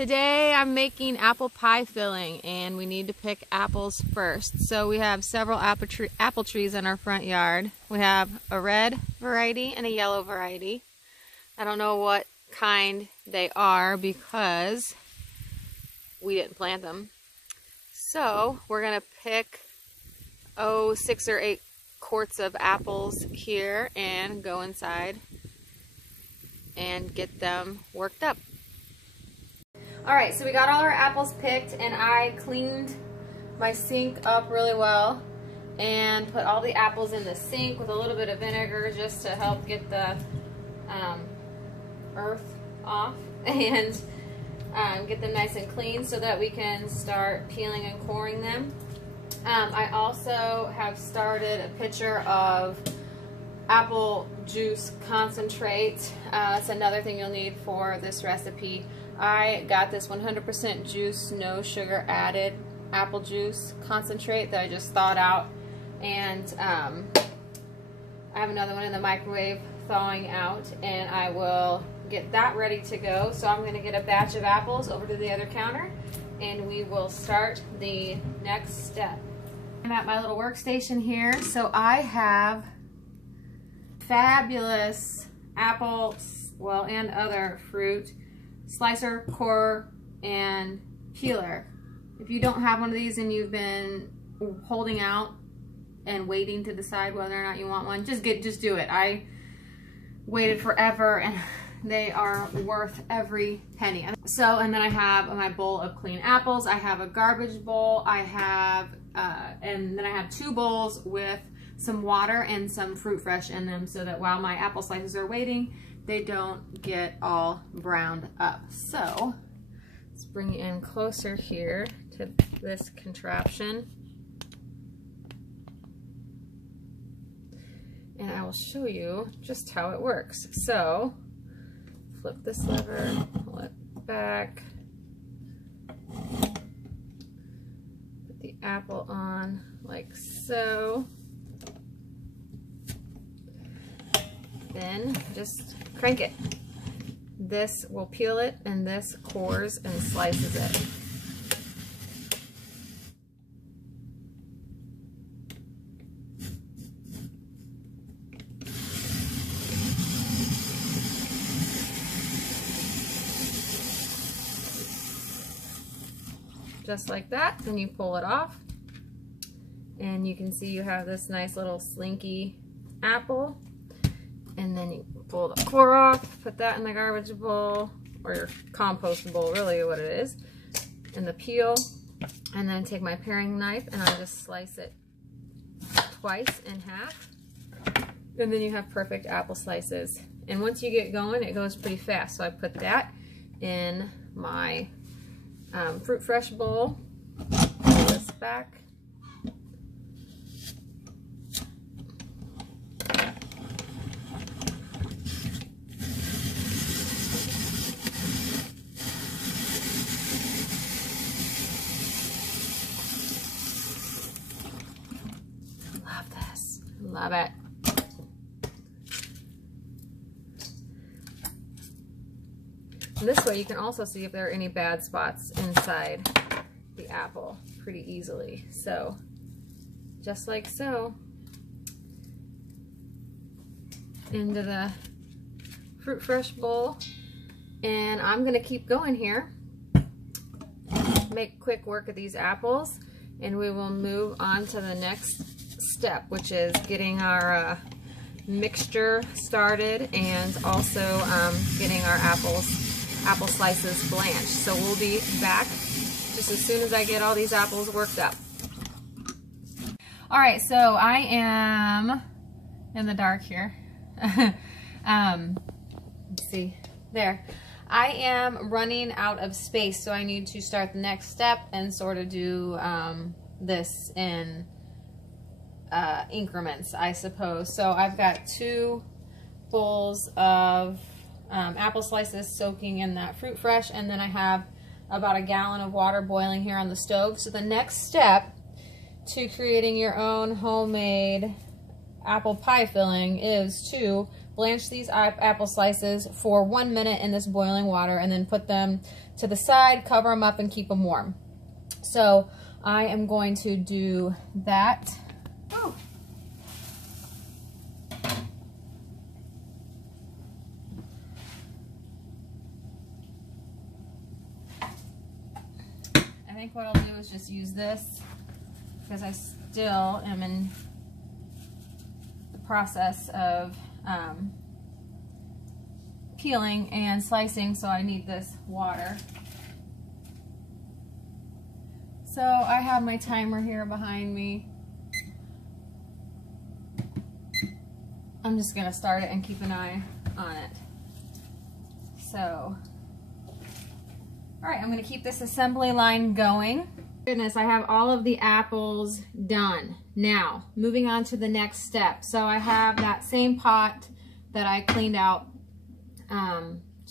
Today I'm making apple pie filling, and we need to pick apples first. So we have several apple trees in our front yard. We have a red variety and a yellow variety. I don't know what kind they are because we didn't plant them. So we're gonna pick 6 or 8 quarts of apples here and go inside and get them worked up. Alright, so we got all our apples picked, and I cleaned my sink up really well and put all the apples in the sink with a little bit of vinegar just to help get the earth off and get them nice and clean so that we can start peeling and coring them. I also have started a pitcher of apple juice concentrate. That's another thing you'll need for this recipe. I got this 100% juice, no sugar added apple juice concentrate that I just thawed out, and I have another one in the microwave thawing out, and I will get that ready to go. So I'm going to get a batch of apples over to the other counter and we will start the next step. I'm at my little workstation here, so I have fabulous apple, well, and other fruit slicer, corer, and peeler. If you don't have one of these and you've been holding out and waiting to decide whether or not you want one, just do it. I waited forever and they are worth every penny. So, and then I have my bowl of clean apples. I have a garbage bowl. I have, and then I have 2 bowls with some water and some fruit fresh in them so that while my apple slices are waiting, they don't get all browned up. So let's bring you in closer here to this contraption, and I will show you just how it works. So flip this lever, pull it back, put the apple on like so, then just crank it. This will peel it, and this cores and slices it. Just like that, then you pull it off, and you can see you have this nice little slinky apple. And then you pull the core off, put that in the garbage bowl, or your compost bowl, really what it is, and the peel, and then take my paring knife and I just slice it twice in half, and then you have perfect apple slices. And once you get going, it goes pretty fast. So I put that in my fruit fresh bowl, pull this back, love it. And this way you can also see if there are any bad spots inside the apple pretty easily. So just like so, into the fruit fresh bowl, and I'm gonna keep going here, make quick work of these apples, and we will move on to the next step, which is getting our mixture started, and also getting our apple slices blanched. So we'll be back just as soon as I get all these apples worked up. Alright, so I am in the dark here. Let's see, there. I am running out of space, so I need to start the next step and sort of do this in increments, I suppose. So I've got 2 bowls of apple slices soaking in that fruit fresh, and then I have about a gallon of water boiling here on the stove. So the next step to creating your own homemade apple pie filling is to blanch these apple slices for 1 minute in this boiling water and then put them to the side, cover them up, and keep them warm. So I am going to do that. Oh. I think what I'll do is just use this because I still am in the process of peeling and slicing, so I need this water. So I have my timer here behind me. I'm just gonna start it and keep an eye on it. So, all right, I'm gonna keep this assembly line going. Goodness, I have all of the apples done. Now, moving on to the next step. So I have that same pot that I cleaned out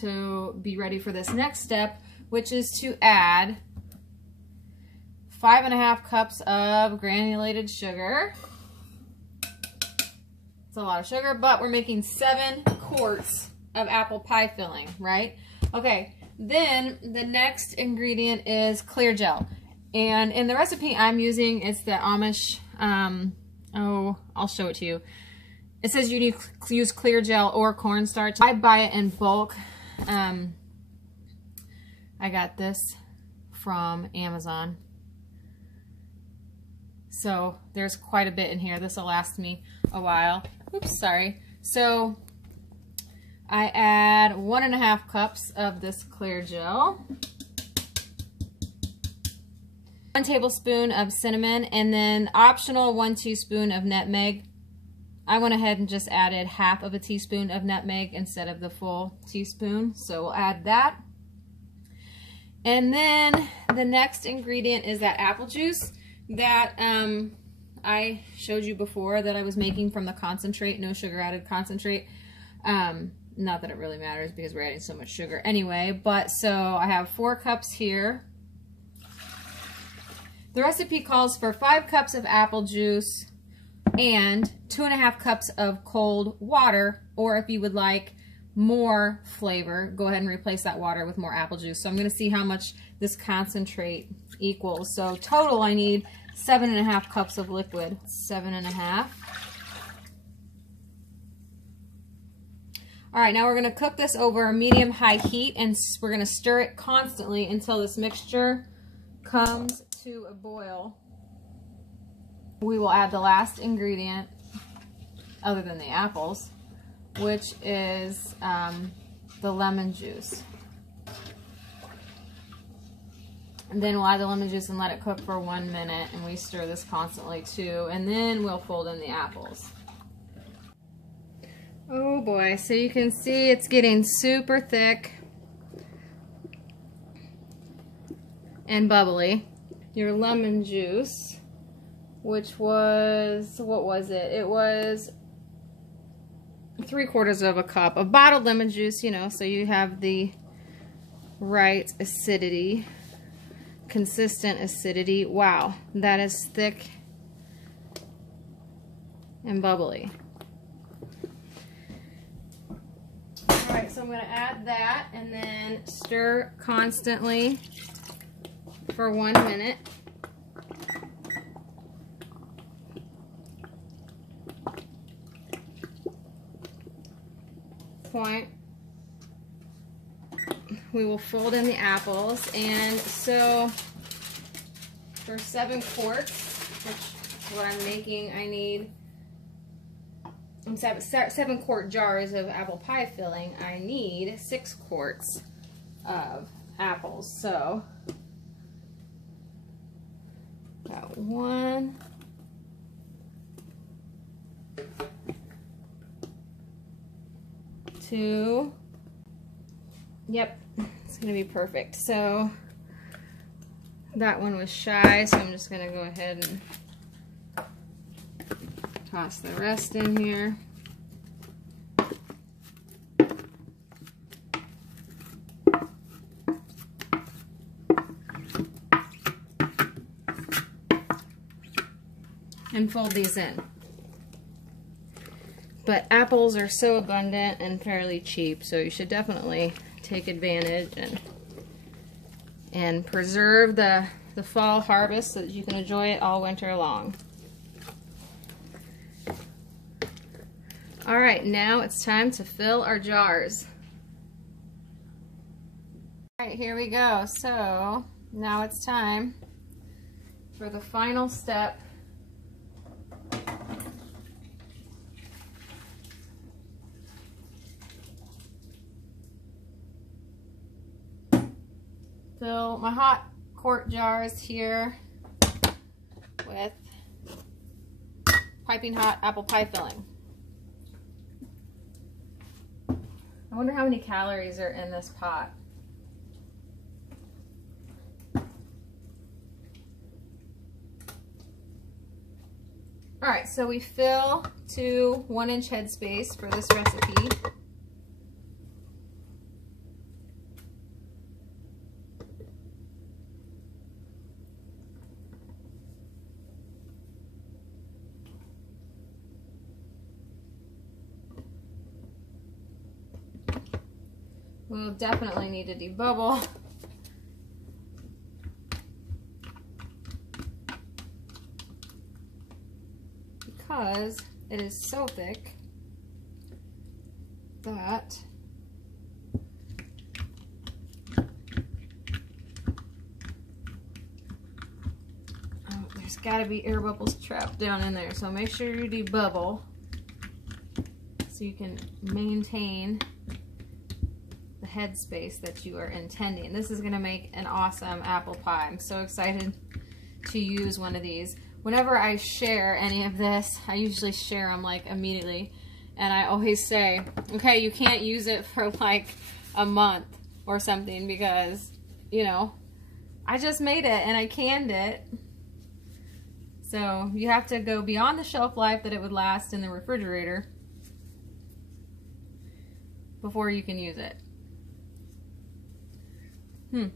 to be ready for this next step, which is to add 5.5 cups of granulated sugar. It's a lot of sugar, but we're making 7 quarts of apple pie filling, right? Okay, then the next ingredient is clear gel. And in the recipe I'm using, it's the Amish, oh, I'll show it to you. It says you need to use clear gel or cornstarch. I buy it in bulk. I got this from Amazon. So there's quite a bit in here. This will last me a while. Oops, sorry. So I add 1.5 cups of this clear gel. 1 tablespoon of cinnamon, and then optional 1 teaspoon of nutmeg. I went ahead and just added 1/2 teaspoon of nutmeg instead of the full teaspoon. So we'll add that. And then the next ingredient is that apple juice that I showed you before that I was making from the concentrate, no sugar added concentrate. Not that it really matters because we're adding so much sugar anyway, but so I have 4 cups here. The recipe calls for 5 cups of apple juice and 2.5 cups of cold water, or if you would like more flavor, go ahead and replace that water with more apple juice. So I'm going to see how much this concentrate equals. So total I need 7.5 cups of liquid. 7.5. All right, now we're going to cook this over a medium-high heat, and we're going to stir it constantly until this mixture comes to a boil. We will add the last ingredient, other than the apples, which is the lemon juice. And then we'll add the lemon juice and let it cook for 1 minute, and we stir this constantly too, and then we'll fold in the apples. Oh boy, so you can see it's getting super thick and bubbly. Your lemon juice, which was, what was it? It was 3/4 cup of bottled lemon juice, you know, so you have the right acidity, consistent acidity. Wow, that is thick and bubbly. All right, so I'm going to add that and then stir constantly for 1 minute. Point, we will fold in the apples, and so for 7 quarts, which is what I'm making, I need 7 quart jars of apple pie filling. I need 6 quarts of apples. So got 1, 2. Yep, it's gonna be perfect. So that one was shy, so I'm just gonna go ahead and toss the rest in here. And fold these in. But apples are so abundant and fairly cheap, so you should definitely take advantage and preserve the fall harvest so that you can enjoy it all winter long. All right, now it's time to fill our jars. All right, here we go. So now it's time for the final step. Fill my hot quart jars here with piping hot apple pie filling. I wonder how many calories are in this pot. Alright, so we fill to 1-inch headspace for this recipe. We'll definitely need to debubble. Because it is so thick that there's got to be air bubbles trapped down in there. So make sure you debubble so you can maintain the headspace that you are intending. This is going to make an awesome apple pie. I'm so excited to use one of these. Whenever I share any of this, I usually share them like immediately, and I always say, okay, you can't use it for like a month or something because, you know, I just made it and I canned it. So you have to go beyond the shelf life that it would last in the refrigerator before you can use it. I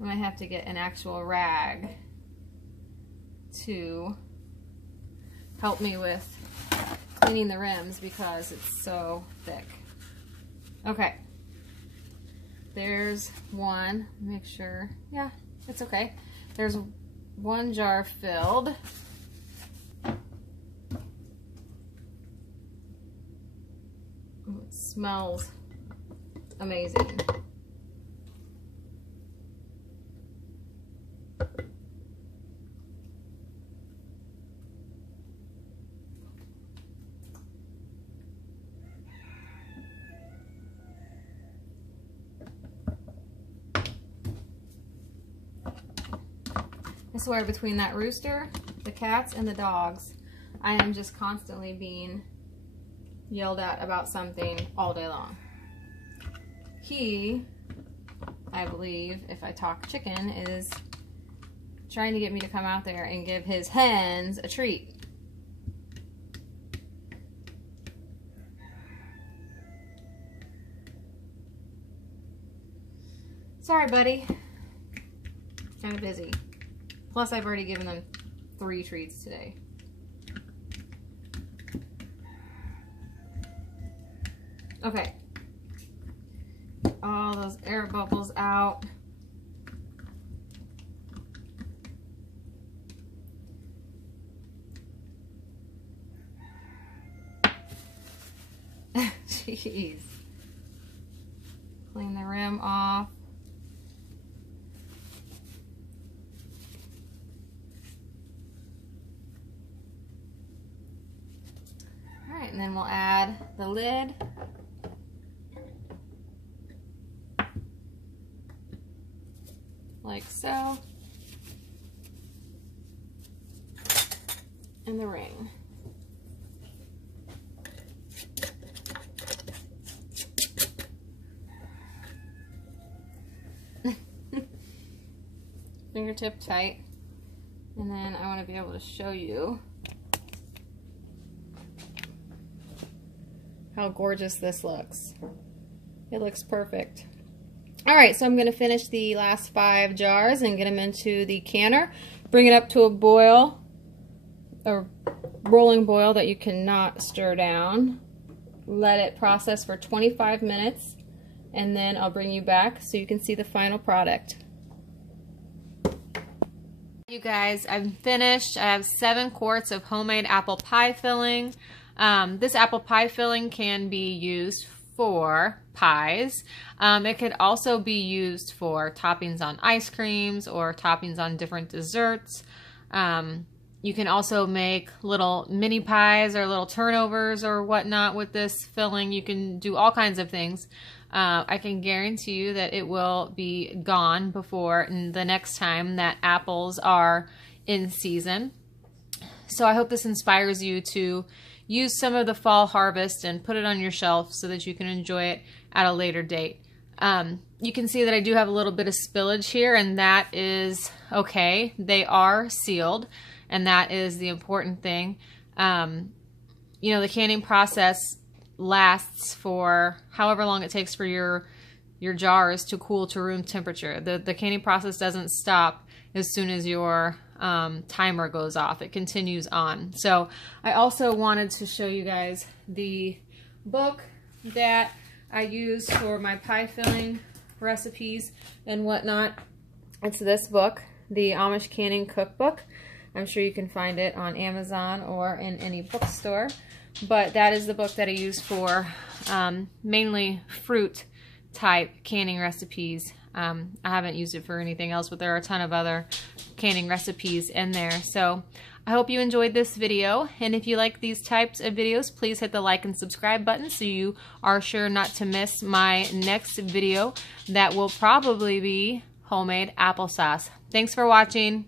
might have to get an actual rag to help me with cleaning the rims because it's so thick. Okay, there's one. Make sure, yeah, it's okay. There's one jar filled. Ooh, it smells amazing. I swear, between that rooster, the cats, and the dogs, I am just constantly being yelled at about something all day long. He, I believe, if I talk chicken, is trying to get me to come out there and give his hens a treat. Sorry, buddy. Kind of busy. Plus, I've already given them 3 treats today. Okay. All those air bubbles out. Jeez. Clean the rim off. And then we'll add the lid. Like so. And the ring. Fingertip tight. And then I want to be able to show you how gorgeous this looks. It looks perfect. All right, so I'm going to finish the last 5 jars and get them into the canner. Bring it up to a boil, or rolling boil that you cannot stir down. Let it process for 25 minutes, and then I'll bring you back so you can see the final product. You guys, I'm finished. I have 7 quarts of homemade apple pie filling. This apple pie filling can be used for pies. It could also be used for toppings on ice creams or toppings on different desserts. You can also make little mini pies or little turnovers or whatnot with this filling. You can do all kinds of things. I can guarantee you that it will be gone before the next time that apples are in season. So I hope this inspires you to use some of the fall harvest and put it on your shelf so that you can enjoy it at a later date. You can see that I do have a little bit of spillage here, and that is okay. They are sealed, and that is the important thing. You know, the canning process lasts for however long it takes for your jars to cool to room temperature. The canning process doesn't stop as soon as your timer goes off. It continues on. So I also wanted to show you guys the book that I use for my pie filling recipes and whatnot. It's this book, the Amish Canning Cookbook. I'm sure you can find it on Amazon or in any bookstore. But that is the book that I use for mainly fruit type canning recipes. I haven't used it for anything else, but there are a ton of other canning recipes in there. So I hope you enjoyed this video, and if you like these types of videos, please hit the like and subscribe button so you are sure not to miss my next video that will probably be homemade applesauce. Thanks for watching.